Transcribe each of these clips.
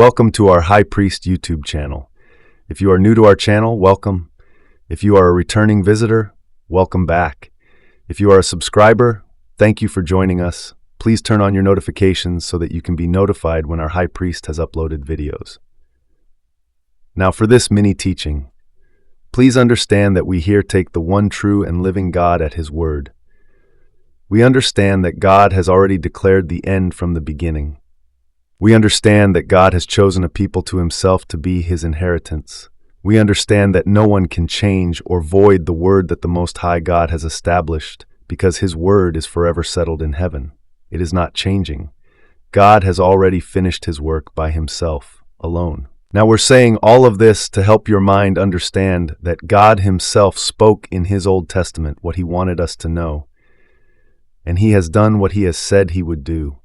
Welcome to our High Priest YouTube channel. If you are new to our channel, welcome. If you are a returning visitor, welcome back. If you are a subscriber, thank you for joining us. Please turn on your notifications so that you can be notified when our High Priest has uploaded videos. Now for this mini teaching, please understand that we here take the one true and living God at His word. We understand that God has already declared the end from the beginning. We understand that God has chosen a people to Himself to be His inheritance. We understand that no one can change or void the word that the Most High God has established, because His word is forever settled in heaven. It is not changing. God has already finished His work by Himself, alone. Now we're saying all of this to help your mind understand that God Himself spoke in His Old Testament what He wanted us to know. And He has done what He has said He would do.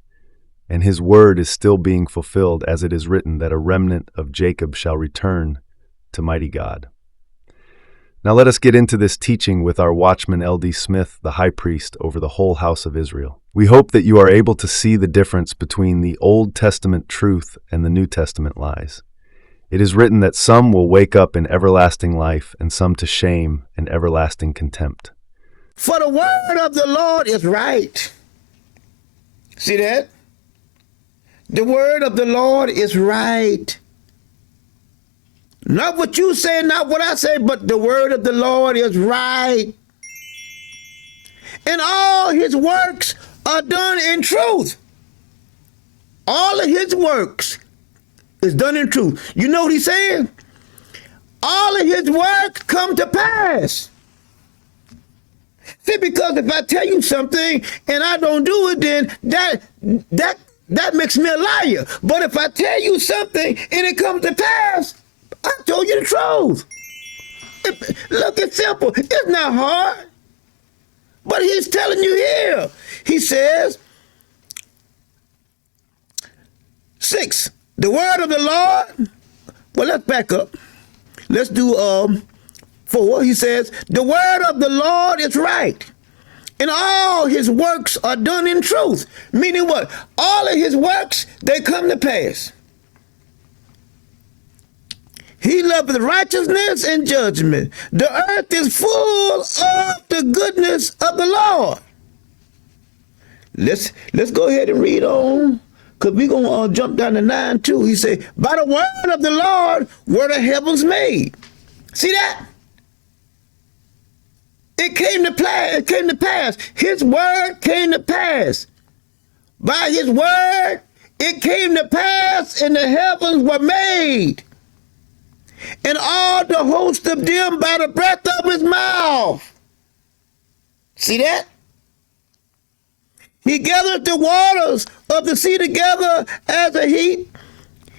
And His word is still being fulfilled, as it is written that a remnant of Jacob shall return to mighty God. Now let us get into this teaching with our Watchman L.D. Smith, the High Priest over the whole house of Israel. We hope that you are able to see the difference between the Old Testament truth and the New Testament lies. It is written that some will wake up in everlasting life and some to shame and everlasting contempt. For the word of the Lord is right. See that? The word of the Lord is right. Not what you say, not what I say, but the word of the Lord is right. And all His works are done in truth. All of His works is done in truth. You know what He's saying? All of His works come to pass. See, because if I tell you something and I don't do it, then that makes me a liar. But if I tell you something and it comes to pass, I told you the truth. Look, it's simple. It's not hard. But He's telling you here. He says, 6, the word of the Lord. Well, let's back up. Let's do 4. He says, the word of the Lord is right. And all His works are done in truth. Meaning what? All of His works, they come to pass. He loveth righteousness and judgment. The earth is full of the goodness of the Lord. Let's go ahead and read on, because we're going to jump down to 9 too. He said, by the word of the Lord were the heavens made. See that? It came to pass. His word came to pass. By His word, it came to pass, and the heavens were made. And all the host of them by the breath of His mouth. See that? He gathered the waters of the sea together as a heap.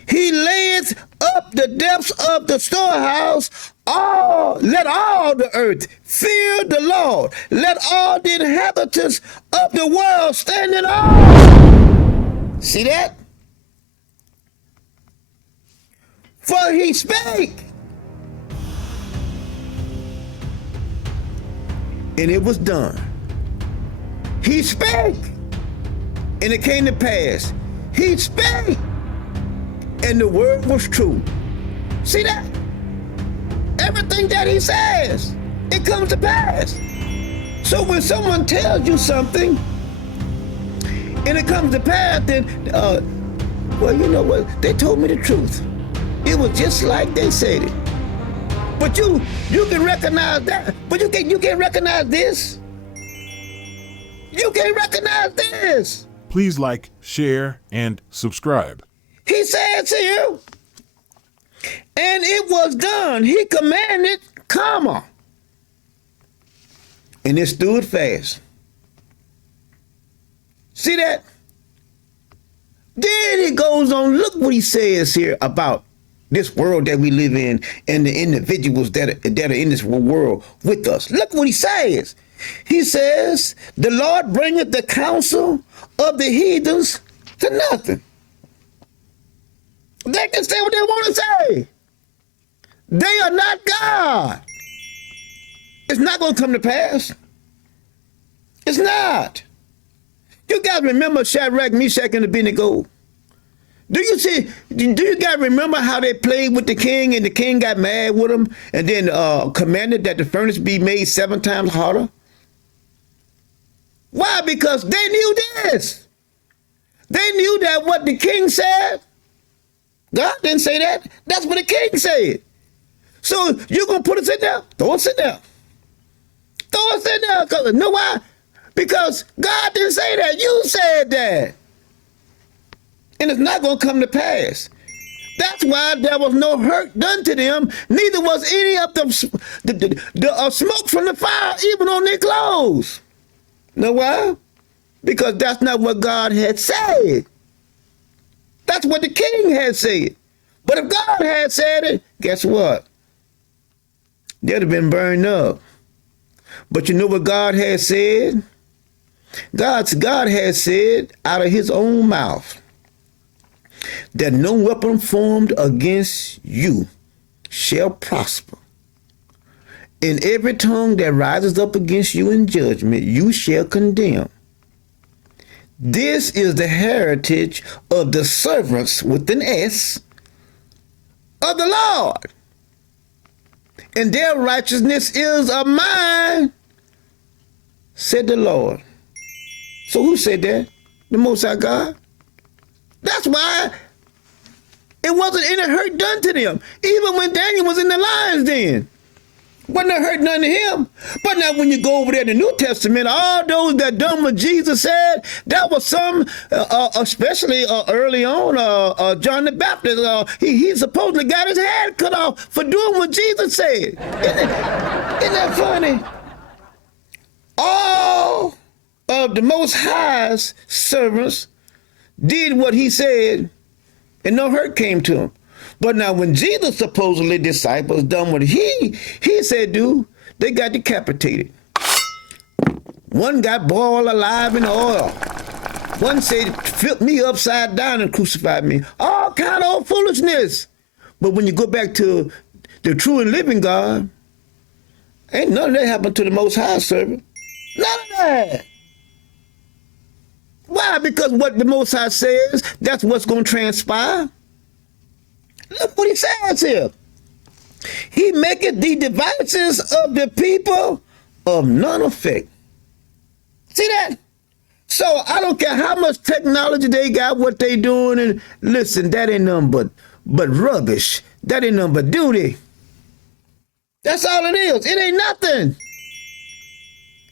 He layeth up the depths of the storehouse. Let all the earth fear the Lord. Let all the inhabitants of the world stand in awe. See that? For He spake, and it was done. He spake, and it came to pass. He spake, and the word was true. See that? Everything that He says, it comes to pass. So when someone tells you something and it comes to pass, then, well, you know what? They told me the truth. It was just like they said it. But you can recognize that. But you can't recognize this. You can't recognize this. Please like, share, and subscribe. He says here, and it was done. He commanded, comma, and it stood fast. See that? Then He goes on. Look what He says here about this world that we live in and the individuals that are in this world with us. Look what He says. He says, the Lord bringeth the counsel of the heathens to nothing. They can say what they want to say. They are not God. It's not going to come to pass. It's not. You guys remember Shadrach, Meshach, and Abednego? Do you guys remember how they played with the king and the king got mad with them and then commanded that the furnace be made 7 times hotter? Why? Because they knew this. They knew that what the king said, God didn't say that. That's what the king said. So you're going to put us in there? Throw us in there. Throw us in there. Know why? Because God didn't say that. You said that. And it's not going to come to pass. That's why there was no hurt done to them. Neither was any of the smoke from the fire, even on their clothes. Know why? Because that's not what God had said. That's what the king had said. But if God had said it, guess what? They'd have been burned up. But you know what God had said? God had said out of his own mouth that no weapon formed against you shall prosper. In every tongue that rises up against you in judgment, you shall condemn. This is the heritage of the servants with an S of the Lord, and their righteousness is of mine, said the Lord. So who said that? The Most High God. That's why it wasn't any hurt done to them. Even when Daniel was in the lion's den, wasn't no hurt none to him. But now when you go over there in the New Testament, all those that done what Jesus said, that was some, especially early on, John the Baptist, he supposedly got his head cut off for doing what Jesus said. Isn't that funny? All of the Most High's servants did what he said, and no hurt came to him. But now when Jesus' supposedly disciples done what he said do, they got decapitated. One got boiled alive in oil. One said, flip me upside down and crucified me. All kind of foolishness. But when you go back to the true and living God, ain't none of that happened to the Most High servant. None of that. Why? Because what the Most High says, that's what's going to transpire. Look what he says here. He maketh the devices of the people of none effect. See that? So I don't care how much technology they got, what they doing, and listen, that ain't nothing but rubbish. That ain't nothing but duty. That's all it is. It ain't nothing.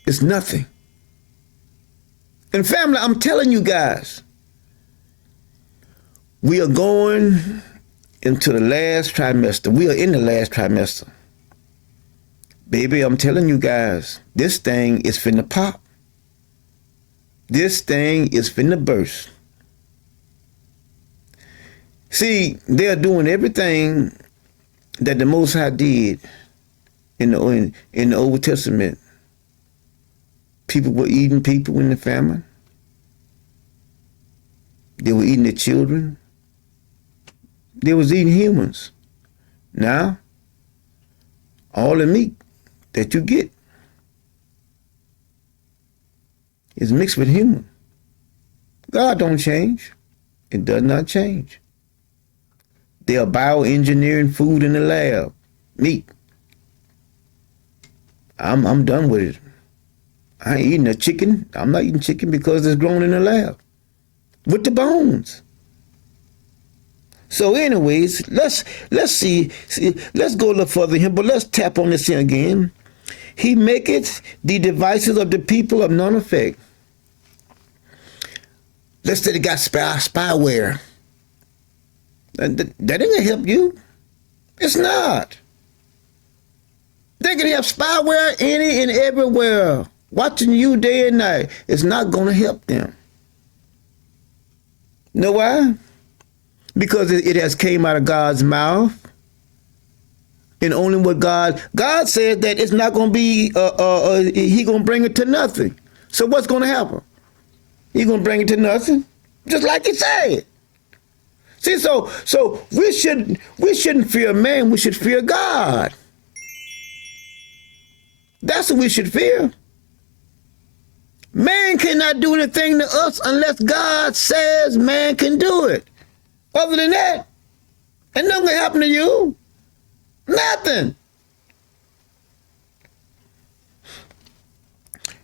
It's nothing. And family, I'm telling you guys, we are going into the last trimester. We are in the last trimester. Baby, I'm telling you guys, this thing is finna pop. This thing is finna burst. See, they're doing everything that the Most High did in the Old Testament. People were eating people in the famine. They were eating their children. They was eating humans. Now, all the meat that you get is mixed with human. God don't change. It does not change. They are bioengineering food in the lab. Meat. I'm done with it. I ain't eating a chicken. I'm not eating chicken because it's grown in the lab with the bones. So anyways, let's see, let's go a little further here, but let's tap on this here again. He maketh the devices of the people of none effect. Let's say they got spyware. That ain't gonna help you. It's not. They can have spyware any and everywhere, watching you day and night. It's not gonna help them. Know why? Because it has came out of God's mouth. And only what God says that it's not going to be, he going to bring it to nothing. So what's going to happen? He going to bring it to nothing, just like he said. See, so we shouldn't fear man, we should fear God. That's what we should fear. Man cannot do anything to us unless God says man can do it. Other than that, ain't nothing gonna happen to you. Nothing.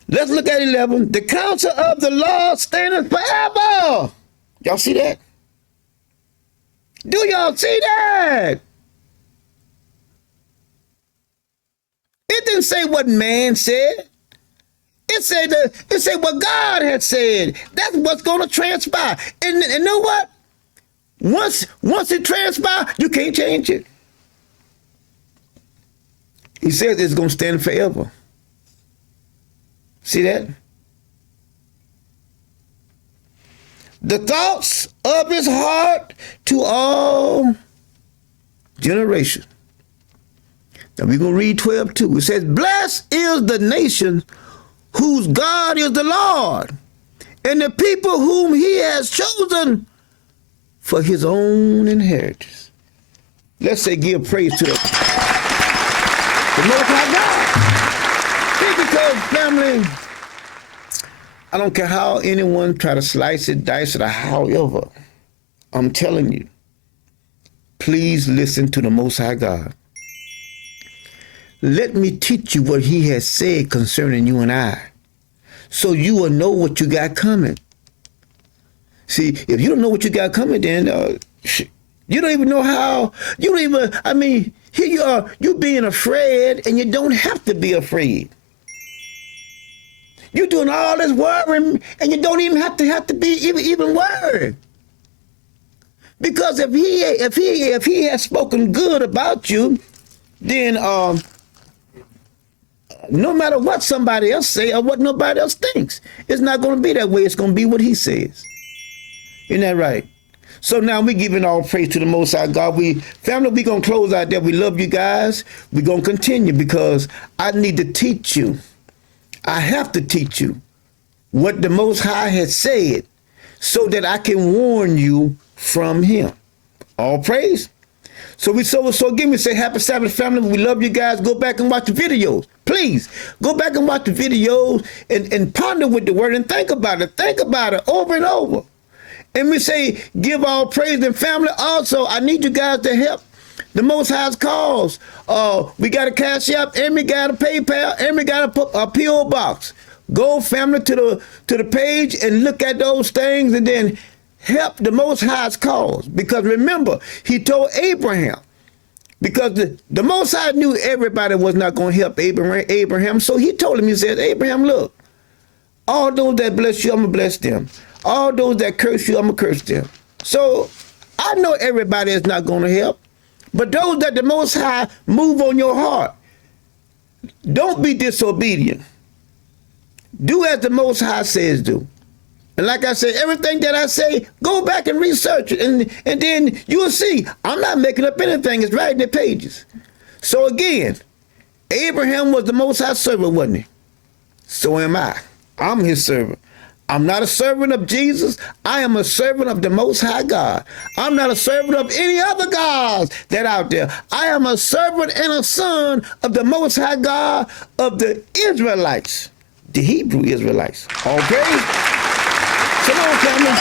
Let's look at 11. The counsel of the Lord standeth forever. Y'all see that? Do y'all see that? It didn't say what man said. It said what God had said. That's what's going to transpire. And you know what? Once it transpires, you can't change it. He says it's going to stand forever. See that? The thoughts of his heart to all generations. Now we're going to read 12:2. It says, blessed is the nation whose God is the Lord, and the people whom he has chosen for his own inheritance. Let's say give praise to the Most High God. See, because family, I don't care how anyone try to slice it, dice it, or however, I'm telling you, please listen to the Most High God. Let me teach you what he has said concerning you and I, so you will know what you got coming. See, if you don't know what you got coming, then you don't even know how, you don't even, I mean, here you are, you being afraid, and you don't have to be afraid. You're doing all this worrying, and you don't even have to be even worried. Because if he has spoken good about you, then no matter what somebody else say or what nobody else thinks, it's not going to be that way. It's going to be what he says. Isn't that right? So now we're giving all praise to the Most High God. Family, we're going to close out there. We love you guys. We're going to continue because I need to teach you. I have to teach you what the Most High has said so that I can warn you from him. All praise. So again, we say happy Sabbath, family. We love you guys. Go back and watch the videos. Please go back and watch the videos and ponder with the word and think about it. Think about it over and over. And we say give all praise and family. Also, I need you guys to help the Most High's cause. We got a Cash App, and we got a PayPal, and we got a P.O. Box. Go, family, to the page and look at those things, and then help the Most High's cause. Because remember, he told Abraham, because the Most High knew everybody was not going to help Abraham. So he told him, he said, Abraham, look, all those that bless you, I'm going to bless them. All those that curse you, I'm going to curse them. So I know everybody is not going to help. But those that the Most High move on your heart, don't be disobedient. Do as the Most High says do. And like I said, everything that I say, go back and research it. And then you will see, I'm not making up anything. It's right in the pages. So again, Abraham was the Most High servant, wasn't he? So am I. I'm his servant. I'm not a servant of Jesus. I am a servant of the Most High God. I'm not a servant of any other gods that out there. I am a servant and a son of the Most High God of the Israelites, the Hebrew Israelites. Okay? Come on, family.